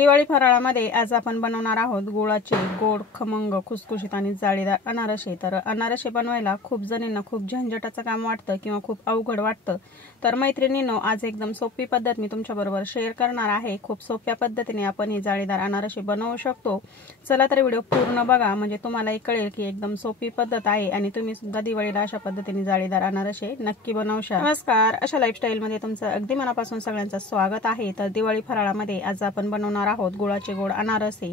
दिवाळी फराळामध्ये आज आपण बनवणार आहोत गुळाचे गोड खमंग खुसखुशीत आणि जाळीदार अनारसे। तर अनारसे बनवायला खूप जणींना खूप झंझटाचं काम वाटतं किंवा खूप अवघड वाटतं। तर मैत्रिणींनो, आज एकदम सोपी पद्धत मी तुमच्याबरोबर शेअर करणार आहे। खूप सोप्या पद्धतीने आपण ही जाळीदार अनारसे बनवू शकतो। चला तर व्हिडिओ पूर्ण बघा, म्हणजे तुम्हालाही कळेल की एकदम सोपी पद्धत आहे आणि तुम्ही सुद्धा दिवाळीला अशा पद्धतीने जाळीदार अनारसे नक्की बनवू शकता। नमस्कार, अशा लाईफस्टाईल मध्ये तुमचं अगदी मनापासून सगळ्यांचं स्वागत आहे। तर दिवाळी फराळामध्ये आज आपण बनवणार आहोत गुळाचे गोड अनारसे।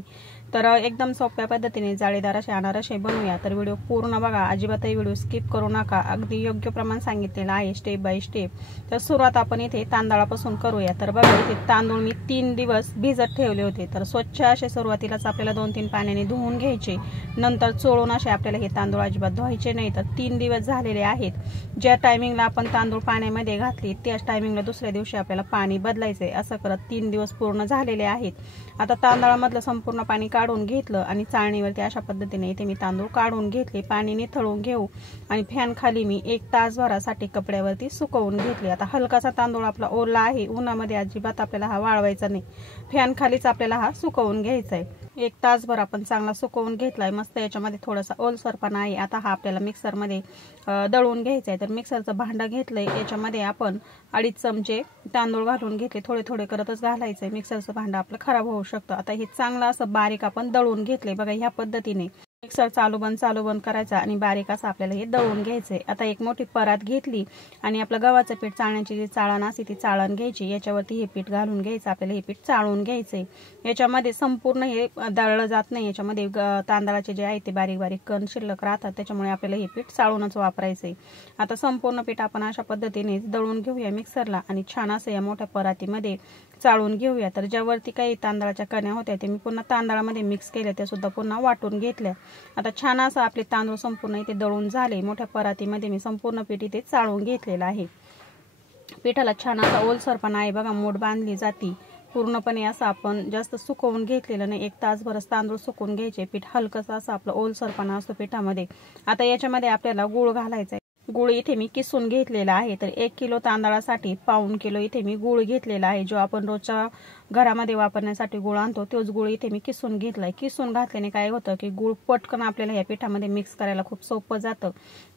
तर एकदम सोप्या पद्धतीने जाळीदार असे अनारसे बनवूया। तर व्हिडिओ पूर्ण बघा, अजिबातही व्हिडिओ स्किप करू नका। अगदी योग्य प्रमाण सांगितलेलं आहे स्टेप बाय स्टेप। तर सुरुवात आपण इथे तांदळापासून करूया। तर बघा, इथे तांदूळ मी 3 दिवस भिजत ठेवले होते। तर स्वच्छ असे सुरुवातीलाच आपल्याला 2-3 पाण्याने धुवून घ्यायचे, नंतर चोळून असे आपल्याला हे तांदूळ अजिबात धुवायचे नाही। तर 3 दिवस झालेले आहेत। ज्या टायमिंगला आपण तांदूळ पाण्यामध्ये घातले त्याच टायमिंगला दुसऱ्या दिवशी आपल्याला पाणी बदलायचे। असं करत 3 दिवस पूर्ण झालेले आहेत। आता तांदळामधलं संपूर्ण पाणी काढून घेतलं आणि चाळणीवरती अशा पद्धतीने इथे मी तांदूळ काढून घेतले। पाणी निथळून घेऊ आणि फॅन खाली मी 1 तासभरासाठी कपड्यावरती सुकवून घेतले। आता हलकासा तांदूळ आपला ओला आहे, उन्हामध्ये अजिबात आपल्याला हा वाळवायचा नाही, फॅन खालीच आपल्याला हा सुकवून घ्यायचा आहे। 1 तासभर आपण चांगला सुकवून घेतलाय, मस्त याच्यामध्ये थोडासा ओलसरपणा आहे। आता हा आपल्याला मिक्सरमध्ये दळून घ्यायचा आहे। तर मिक्सरचं भांडं घेतलंय, याच्यामध्ये आपण 2.5 चमचे तांदूळ घालून घेतले। थोडे थोडे करतच घालायचंय, मिक्सरचं भांडं आपलं खराब होऊ शकतं। आता हे चांगलं असं बारीक आपण दळून घेतले। बघा, ह्या पद्धतीने मिक्सर चालू बंद करायचा आणि बारीक असं आपल्याला हे दळून घ्यायचंय। आता एक मोठी परात घेतली आणि आपलं गव्हाचं पीठ चाळण्याची जी चाळण असते ती चाळण घ्यायची, याच्यावरती हे पीठ घालून घ्यायचं। आपल्याला हे पीठ चाळून घ्यायचंय। याच्यामध्ये संपूर्ण हे दळलं जात नाही, याच्यामध्ये तांदळाचे जे आहे ते बारीक बारीक कण शिल्लक राहतात, त्याच्यामुळे आपल्याला हे पीठ चाळूनच वापरायचंय। आता संपूर्ण पीठ आपण अशा पद्धतीने दळून घेऊया मिक्सरला आणि छान असं या मोठ्या परातीमध्ये चाळून घेऊया। तर ज्यावरती काही तांदळाच्या कण्या होत्या ते मी पुन्हा तांदळामध्ये मिक्स केल्या, त्या सुद्धा पुन्हा वाटून घेतल्या। आता छान असं आपले तांदूळ संपूर्ण इथे दळून झाले। मोठ्या परातीमध्ये मी संपूर्ण पीठ इथे चाळून घेतलेलं आहे। पिठाला छान असा ओलसरपणा आहे, बघा मूठ बांधली जाती पूर्णपणे। असं आपण जास्त सुकवून घेतलेलं नाही, 1 तासभरच तांदूळ सुकवून घ्यायचे। पीठ हलकंसं असं आपलं ओलसरपणा असतो पिठामध्ये। आता याच्यामध्ये आपल्याला गूळ घालायचा आहे। गूळ इथे मी किसून घेतलेला आहे। तर 1 किलो तांदळासाठी 1.5 किलो इथे मी गूळ घेतलेला आहे। जो आपण रोजच्या घरामध्ये वापरण्यासाठी गूळ आणतो तोच गूळ इथे मी किसून घेतलाय। किसून घातल्याने काय होतं की गूळ पटकन आपल्याला या पिठामध्ये मिक्स करायला खूप सोपं जातं।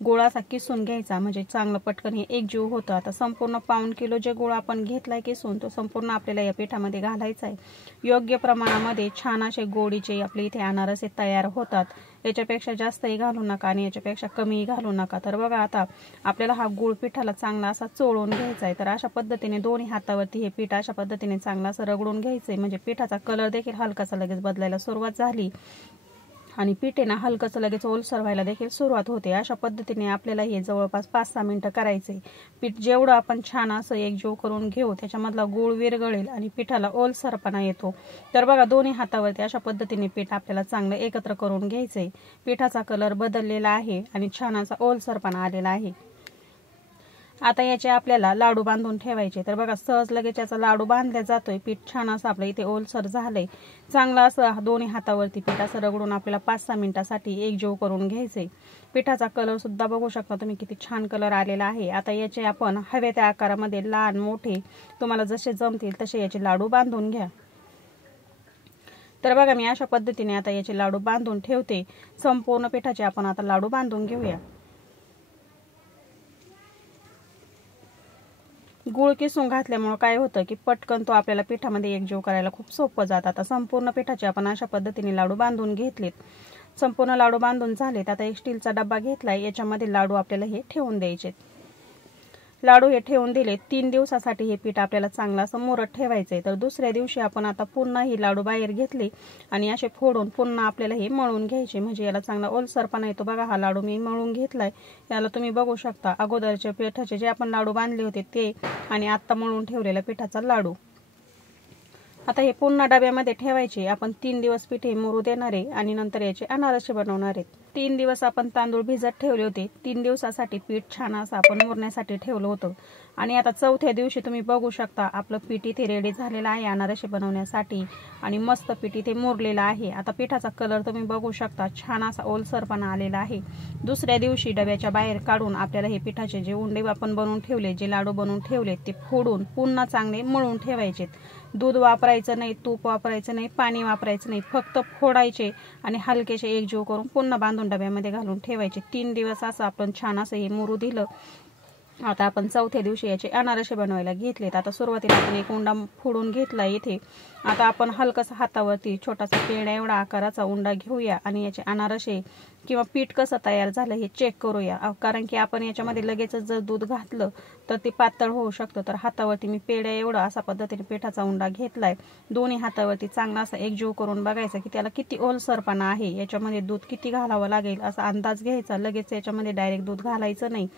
गूळ असा किसून घ्यायचा म्हणजे चांगलं पटकन हे एकजीव होतं। आता संपूर्ण 1.5 किलो जे गूळ आपण घेतलाय किसून तो संपूर्ण आपल्याला या पिठामध्ये घालायचा आहे। योग्य प्रमाणामध्ये छान असे गोडीचे आपले इथे अनारसे तयार होतात। याच्यापेक्षा जास्तही घालू नका आणि याच्यापेक्षा कमीही घालू नका। तर बघा, आता आपल्याला हा गूळ पिठाला चांगला असा चोळून घ्यायचा आहे। तर अशा पद्धतीने दोन्ही हातावरती हे पीठ अशा पद्धतीने चांगला असं रगडून घ्यायचंय, म्हणजे पिठाचा कलर देखील हलकासा लगेच बदलायला सुरुवात झाली आणि पीठ आहे ना हलकंसं लगेच ओलसर व्हायला देखील सुरुवात होते। अशा पद्धतीने आपल्याला हे जवळपास 5-6 मिनिटं करायचंय। पीठ जेवढं आपण छान असं एकजीव करून घेऊ त्याच्यामधला गूळ विरघळेल आणि पिठाला ओलसरपणा येतो। तर बघा, दोन्ही हातावरती अशा पद्धतीने पीठ आपल्याला चांगलं एकत्र करून घ्यायचंय। पिठाचा कलर बदललेला आहे आणि छान असा ओलसरपणा आलेला आहे। आता याचे आपल्याला लाडू बांधून ठेवायचे। तर बघा, सहज लगेच याचा लाडू बांधला जातोय। पीठ छान असं आपलं इथे ओलसर झालंय। चांगलं असं दोन्ही हातावरती पीठ असं रगडून आपल्याला 5-6 मिनिटासाठी एकजीव करून घ्यायचंय। पिठाचा कलर सुद्धा बघू शकता तुम्ही किती छान कलर आलेला आहे। आता याचे आपण हवे त्या आकारामध्ये लहान मोठे तुम्हाला जसे जमतील तसे याचे लाडू बांधून घ्या। तर बघा, मी अशा पद्धतीने आता याचे लाडू बांधून ठेवते। संपूर्ण पिठाचे आपण आता लाडू बांधून घेऊया। गूळ किसून घातल्यामुळे काय होतं की पटकन तो आपल्याला पिठामध्ये एकजीव करायला खूप सोपं जातं। आता संपूर्ण पिठाचे आपण अशा पद्धतीने लाडू बांधून घेतलेत। संपूर्ण लाडू बांधून झालेत। आता एक स्टीलचा डब्बा घेतलाय, याच्यामध्ये लाडू आपल्याला हे ठेवून द्यायचे। लाडू हे ठेवून दिले। 3 दिवसासाठी हे पीठ आपल्याला चांगलं असं मुरत ठेवायचंय। तर दुसऱ्या दिवशी आपण आता पुन्हा ही लाडू बाहेर घेतले आणि असे फोडून पुन्हा आपल्याला हे मळून घ्यायचे, म्हणजे याला चांगला ओलसरपणा येतो। बघा, हा लाडू मी मळून घेतलाय। याला तुम्ही बघू शकता अगोदरच्या पिठाचे जे आपण लाडू बांधले होते ते आणि आता मळून ठेवलेला पिठाचा लाडू। आता हे पुन्हा डब्यामध्ये ठेवायचे। आपण 3 दिवस पीठ हे मुरू देणार आहे आणि नंतर याचे अनारसे बनवणार आहेत। 3 दिवस आपण तांदूळ भिजत ठेवले होते। 3 दिवसासाठी पीठ छान असं आपण मुरण्यासाठी ठेवलं होतं आणि आता चौथ्या दिवशी तुम्ही बघू शकता आपलं पीठ इथे रेडी झालेलं आहे अनारसे बनवण्यासाठी आणि मस्त पीठ इथे मुरलेलं आहे। आता पिठाचा कलर तुम्ही बघू शकता, छान असा ओलसरपणा आलेला आहे। दुसऱ्या दिवशी डब्याच्या बाहेर काढून आपल्याला हे पिठाचे जे उंडे आपण बनवून ठेवले, जे लाडू बनवून ठेवले ते फोडून पुन्हा चांगले मळून ठेवायचे। दूध वापरायचं नाही, तूप वापरायचं नाही, पाणी वापरायचं नाही, फक्त फोडायचे आणि हलकेसे एकजीव करून पुन्हा बांधून डब्यामध्ये घालून ठेवायचे. 3 दिवस असं आपण छान असं हे मुरू दिलं. आता आपण चौथ्या दिवशी याचे अनारसे बनवायला घेतलेत. आता सुरुवातीला आपण एक उंडा फोडून घेतला इथे. आता आपण हलकसा हातावरती छोटासा पेढा एवढा आकाराचा उंडा घेऊया आणि याचे अनारसे किंवा पीठ कसं तयार झालं हे चेक करूया. कारण की आपण याच्यामध्ये लगेचच जर दूध घातलं तर ते पातळ होऊ शकतं. तर हातावरती मी पेढा एवढा असा पद्धतीने पिठाचा उंडा घेतलाय. दोन्ही हातावरती चांगला असा एकजीव करून बघायचा की त्याला किती ओलसरपणा आहे, याच्यामध्ये दूध किती घालावं लागेल असा अंदाज घ्यायचा. लगेच याच्यामध्ये डायरेक्ट दूध घालायचं नाही.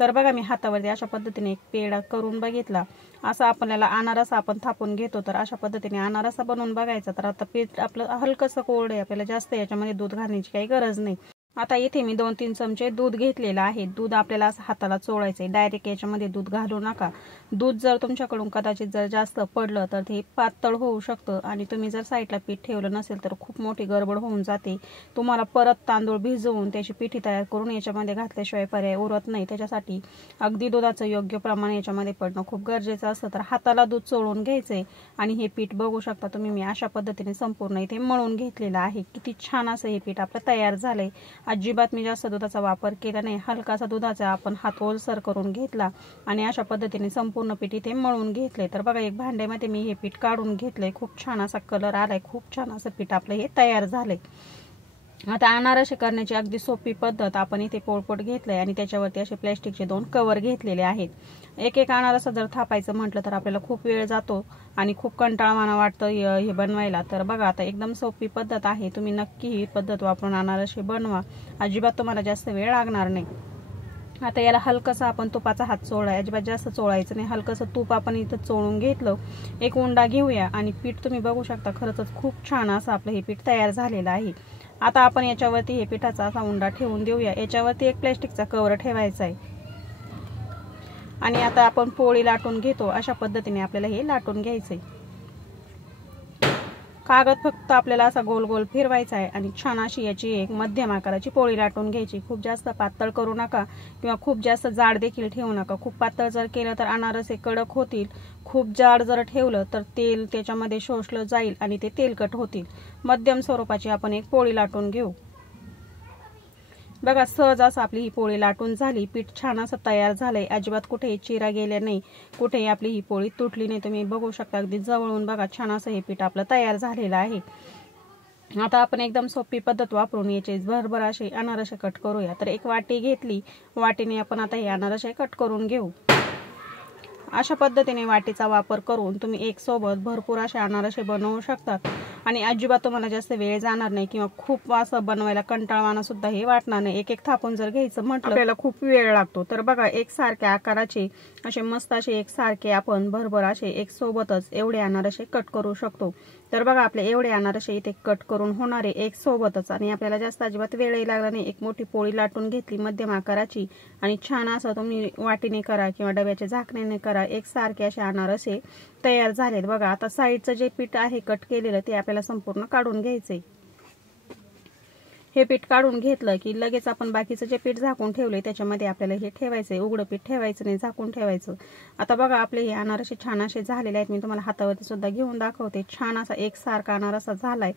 तर बघा मी हातावरती अशा पद्धतीने एक पेढा करून बघितला. असा आपल्याला अनारसा आपण थापून घेतो तर अशा पद्धतीने अनारसा बनवून बघायचा. तर आता पीठ आपलं हलकंसं कोरडं आहे, आपल्याला जास्त याच्यामध्ये दूध घालण्याची काही गरज नाही. आता इथे मी 2-3 चमचे दूध घेतलेलं आहे. दूध आपल्याला असं हाताला चोळायचंय, डायरेक्ट याच्यामध्ये दूध घालू नका. दूध जर तुमच्याकडून कदाचित जर जास्त पडलं तर ते पातळ होऊ शकतं आणि तुम्ही जर साईडला पीठ ठेवलं नसेल तर खूप मोठी गडबड होऊन जाते. तुम्हाला परत तांदूळ भिजवून त्याची पिठी तयार करून याच्यामध्ये घातल्याशिवाय पर्याय उरत नाही. त्याच्यासाठी अगदी दुधाचं योग्य प्रमाण याच्यामध्ये पडणं खूप गरजेचं असतं. तर हाताला दूध चोळून घ्यायचंय आणि हे पीठ बघू शकता तुम्ही, मी अशा पद्धतीने संपूर्ण इथे मळून घेतलेलं आहे. किती छान असं हे पीठ आपलं तयार झालंय. अजिबात मी जास्त दुधाचा वापर केला नाही. हलकासा दुधाचा आपण हात ओलसर करून घेतला आणि अशा पद्धतीने संपूर्ण पीठ इथे मळून घेतले. तर बघा एक भांड्यामध्ये मी हे पीठ काढून घेतलंय. खूप छान असा कलर आलाय, खूप छान असं पीठ आपलं हे तयार झालंय. आता अनारसे करण्याची अगदी सोपी पद्धत. आपण इथे पोळपट घेतलंय आणि त्याच्यावरती असे प्लॅस्टिकचे 2 कवर घेतलेले आहेत. एक अनारसा जर थापायचं म्हटलं तर आपल्याला खूप वेळ जातो आणि खूप कंटाळवाणं वाटतं हे बनवायला. तर बघा आता एकदम सोपी पद्धत आहे. तुम्ही नक्की ही पद्धत वापरून अनारसे बनवा, अजिबात तुम्हाला जास्त वेळ लागणार नाही. आता याला हलकसा आपण तुपाचा हात चोळाय, अजिबात जास्त चोळायचं नाही. हलकसं तूप आपण इथं चोळून घेतलं. एक उंडा घेऊया आणि पीठ तुम्ही बघू शकता, खरंच खूप छान असं आपलं हे पीठ तयार झालेलं आहे. आता आपण याच्यावरती हे पिठाचा असा उंडा ठेवून देऊया. याच्यावरती एक प्लॅस्टिकचा कवर ठेवायचा आहे आणि आता आपण पोळी लाटून घेतो अशा पद्धतीने आपल्याला हे लाटून घ्यायचंय. कागद फक्त आपल्याला असा गोल गोल फिरवायचा आहे आणि छान अशी याची एक मध्यम आकाराची पोळी लाटून घ्यायची. खूप जास्त पातळ करू नका किंवा खूप जास्त जाड देखील ठेवू नका. खूप पातळ जर केलं तर अनारसे कडक होतील. खूप जाड जर ठेवलं तर तेल त्याच्यामध्ये शोषलं जाईल आणि ते तेलकट होतील. मध्यम स्वरूपाची आपण एक पोळी लाटून घेऊ. बघा सहज असं आपली ही पोळी लाटून झाली. पीठ छान असं तयार झालंय, अजिबात कुठेही चिरा गेल्या नाही, कुठेही आपली ही पोळी तुटली नाही. तुम्ही बघू शकता अगदी जवळून बघा छान असं हे पीठ आपलं तयार झालेलं आहे. आता आपण एकदम सोपी पद्धत वापरून याचे भरभर असे अनारसे कट करूया. तर एक वाटी घेतली, वाटीने आपण आता हे अनारसे कट करून घेऊ. अशा पद्धतीने वाटीचा वापर करून तुम्ही एक सोबत भरपूर असे अनारसे बनवू शकतात आणि अजिबात तुम्हाला जास्त वेळ जाणार नाही किंवा खूप असं बनवायला कंटाळवाणं सुद्धा हे वाटणार नाही. एक थापून जर घ्यायचं म्हटलं आपल्याला खूप वेळ लागतो. तर बघा एकसारख्या आकाराचे असे मस्त असे एकसारखे आपण भरभर असे एक सोबतच एवढे अनारसे कट करू शकतो. तर बघा आपले एवढे अनारसे इथे कट करून होणारे एक सोबतच आणि आपल्याला जास्त अजिबात वेळही लागला नाही. एक मोठी पोळी लाटून घेतली मध्यम आकाराची आणि छान असं तुम्ही वाटीने करा किंवा डब्याच्या झाकण्याने करा, एकसारखे असे अनारसे तयार झालेत. बघा आता साईडचं जे पीठ आहे कट केलेलं ते आपल्याला संपूर्ण काढून घ्यायचंय. हे पीठ काढून घेतलं की लगेच आपण बाकीचं जे पीठ झाकून ठेवलंय त्याच्यामध्ये आपल्याला हे ठेवायचंय. उघडं पीठ ठेवायचं नाही, झाकून ठेवायचं. आता बघा आपले हे अनारसे छान असे झालेले आहेत. मी तुम्हाला हातावरती सुद्धा घेऊन दाखवते. छान असा एकसारखा अनारसा झालाय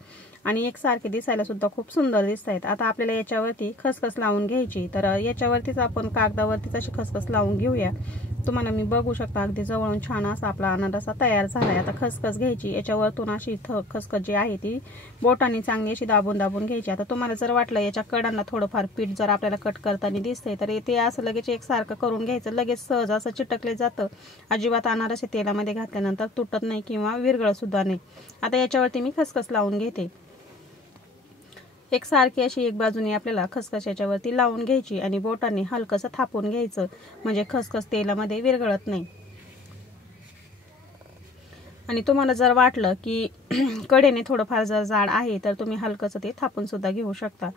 आणि एकसारखे दिसायला सुद्धा खूप सुंदर दिसत आहेत. आता आपल्याला याच्यावरती खसखस लावून घ्यायची. तर याच्यावरतीच आपण कागदावरतीच अशी खसखस लावून घेऊया. तुम्हाला मी बघू शकता अगदी जवळून छान असा आपला अनारसा तयार झालाय. आता खसखस घ्यायची, याच्यावरतून अशी खसखस जी आहे ती बोटाने चांगली अशी दाबून दाबून घ्यायची. आता तुम्हाला जर वाटलं याच्या कडांना थोडंफार पीठ जर आपल्याला कट करताना दिसतंय तर ते असं लगेच एकसारखं करून घ्यायचं. लगेच सहज असं चिटकले जातं. अजिबात अनारसे तेलामध्ये घातल्यानंतर तुटत नाही किंवा विरघळत सुद्धा नाही. आता याच्यावरती मी खसखस लावून घेते. एकसारखी अशी एक बाजूने आपल्याला खसखस याच्यावरती लावून घ्यायची आणि बोटाने हलकसं थापून घ्यायचं, म्हणजे खसखस तेलामध्ये विरघळत नाही. आणि तुम्हाला जर वाटलं की कडेने थोडंफार जर जाड आहे तर तुम्ही हलकसं ते थापून सुद्धा घेऊ शकता.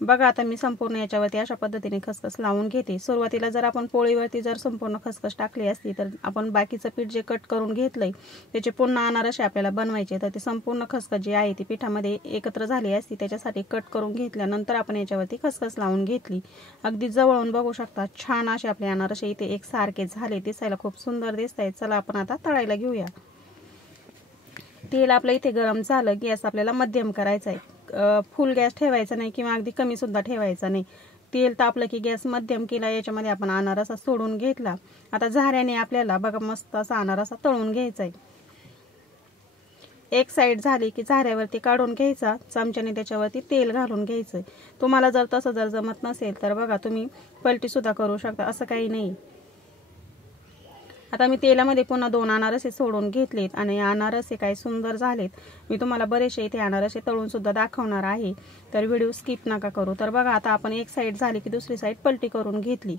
बघा आता मी संपूर्ण याच्यावरती अशा पद्धतीने खसखस लावून घेते. सुरुवातीला जर आपण पोळीवरती जर संपूर्ण खसखस टाकली असती तर आपण बाकीचं पीठ जे कट करून घेतलंय त्याचे पुन्हा अनारसे आपल्याला बनवायचे, तर ते संपूर्ण खसखस जी आहे ती पिठामध्ये एकत्र झाली असती. त्याच्यासाठी कट करून घेतल्यानंतर आपण याच्यावरती खसखस लावून घेतली. अगदी जवळून बघू शकता छान असे आपले अनारसे इथे एकसारखे झाले, दिसायला खूप सुंदर दिसत आहेत. चला आपण आता तळायला घेऊया. तेल आपलं इथे गरम झालं, गॅस आपल्याला मध्यम करायचा आहे, फुल गॅस ठेवायचा नाही किंवा अगदी कमी सुद्धा ठेवायचा नाही। तेल तापलं की गॅस मध्यम केला, याच्यामध्ये आपण अनारसा सोडून घेतला। आता झाऱ्याने आपल्याला बघा मस्त असा अनारसा तळून घ्यायचा आहे। एक साईड झाली की झाऱ्यावरती काढून घ्यायचा, चमच्याने त्याच्यावरती तेल घालून घ्यायचं। तुम्हाला जर तसं जमत नसेल तर बघा तुम्ही पलटी सुद्धा करू शकता, असं काही नाही। आता मी तेलामध्ये पुन्हा 2 अनारसे सोडून घेतलेत आणि अनारसे काय सुंदर झालेत। मी तुम्हाला बरेचसे इथे अनारसे तळून सुद्धा दाखवणार आहे, तर व्हिडिओ स्किप नका करू। तर बघा आता आपण एक साईड झाली की दुसरी साईड पलटी करून घेतली।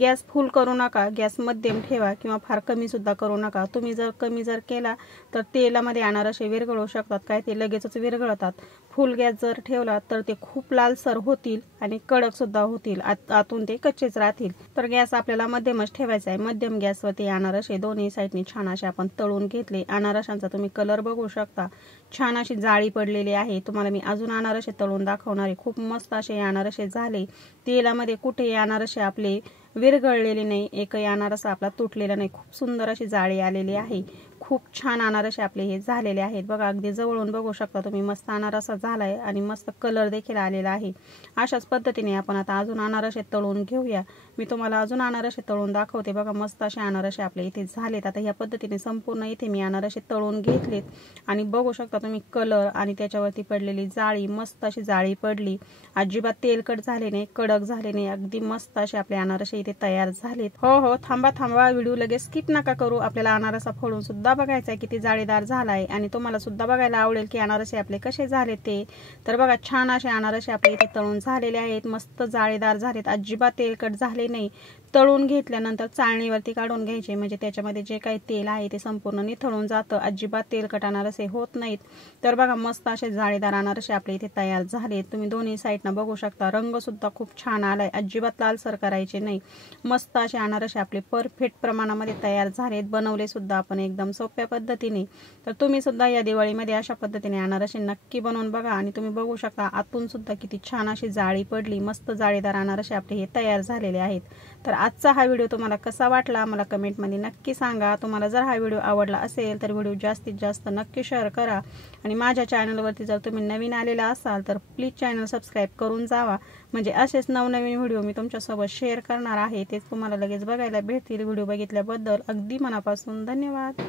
गॅस फुल करू नका, गॅस मध्यम ठेवा किंवा फार कमी सुद्धा करू नका। तुम्ही जर कमी केला तर तेलामध्ये अनारसे विरघळू शकतात, काय ते लगेचच विरघळतात। फुल गॅस जर ठेवला तर ते खूप लालसर होतील आणि कडक सुद्धा होतील, आतून ते कच्चेच राहतील। तर गॅस आपल्याला मध्यमच ठेवायचा आहे। मध्यम गॅसवरती अनारसे दोन्ही साईडनी छान असे आपण तळून घेतले। अनारशांचा तुम्ही कलर बघू शकता, छान अशी जाळी पडलेली आहे। तुम्हाला मी अजून अनारसे तळून दाखवणार आहे। खूप मस्त असे अनारसे झाले, तेलामध्ये कुठेही अनारसे आपले विरघळलेले नाही, एकही अनारसा आपला तुटलेला नाही। खूप सुंदर अशी जाळी आलेली आहे, खूप छान अनारसे आपले हे झालेले आहेत। बघा अगदी जवळून बघू शकता तुम्ही, मस्त अनारसा झालाय आणि मस्त कलर देखील आलेला आहे। अशाच पद्धतीने आपण आता अजून अनारसे तळून घेऊया। मी तुम्हाला अजून अनारसे तळून दाखवते। बघा मस्त असे अनारसे आपले इथे झालेत। आता ह्या पद्धतीने संपूर्ण इथे मी अनारसे तळून घेतलेत आणि बघू शकता तुम्ही कलर आणि त्याच्यावरती पडलेली जाळी, मस्त अशी जाळी पडली, अजिबात तेलकट झाले नाही, कडक झाले नाही, अगदी मस्त असे आपले अनारसे इथे तयार झालेत। हो थांबा, व्हिडिओ लगेच स्किप नका करू। आपल्याला अनारसा फोडून सुद्धा बघायचा आहे किती जाळीदार झालाय आणि तुम्हाला सुद्धा बघायला आवडेल की अनारसे आपले कसे झाले ते। तर बघा छान असे अनारसे आपले इथे तळून झालेले आहेत, मस्त जाळीदार झालेत, अजिबात तेलकट झाले नाही। तळून घेतल्यानंतर चाळणीवरती काढून घ्यायचे, म्हणजे त्याच्यामध्ये जे काही तेल आहे ते संपूर्ण निथळून जातं, अजिबात तेलकट अनारसे होत नाहीत। तर बघा मस्त असे जाळीदार अनारसे आपले इथे तयार झालेत। तुम्ही दोन्ही साईडनं बघू शकता, रंग सुद्धा खूप छान आलाय, अजिबात लालसर करायचे नाही। मस्त असे अनारसे आपले परफेक्ट प्रमाणामध्ये तयार झालेत, बनवले सुद्धा आपण एकदम सोप्या पद्धतीने। तर तुम्ही सुद्धा या दिवाळीमध्ये अशा पद्धतीने अनारसे नक्की बनवून बघा आणि तुम्ही बघू शकता आतून सुद्धा किती छान अशी जाळी पडली, मस्त जाळीदार अनारसे आपले हे तयार झालेले आहेत। तर आजचा हा व्हिडिओ तुम्हाला कसा वाटला मला कमेंटमध्ये नक्की सांगा। तुम्हाला जर हा व्हिडिओ आवडला असेल तर व्हिडिओ जास्तीत जास्त नक्की शेअर करा आणि माझ्या चॅनलवरती जर तुम्ही नवीन आलेला असाल तर प्लीज चॅनल सबस्क्राईब करून जावा, म्हणजे असेच नवनवीन व्हिडिओ मी तुमच्यासोबत शेअर करणार आहे, तेच तुम्हाला लगेच बघायला भेटतील। व्हिडिओ बघितल्याबद्दल अगदी मनापासून धन्यवाद।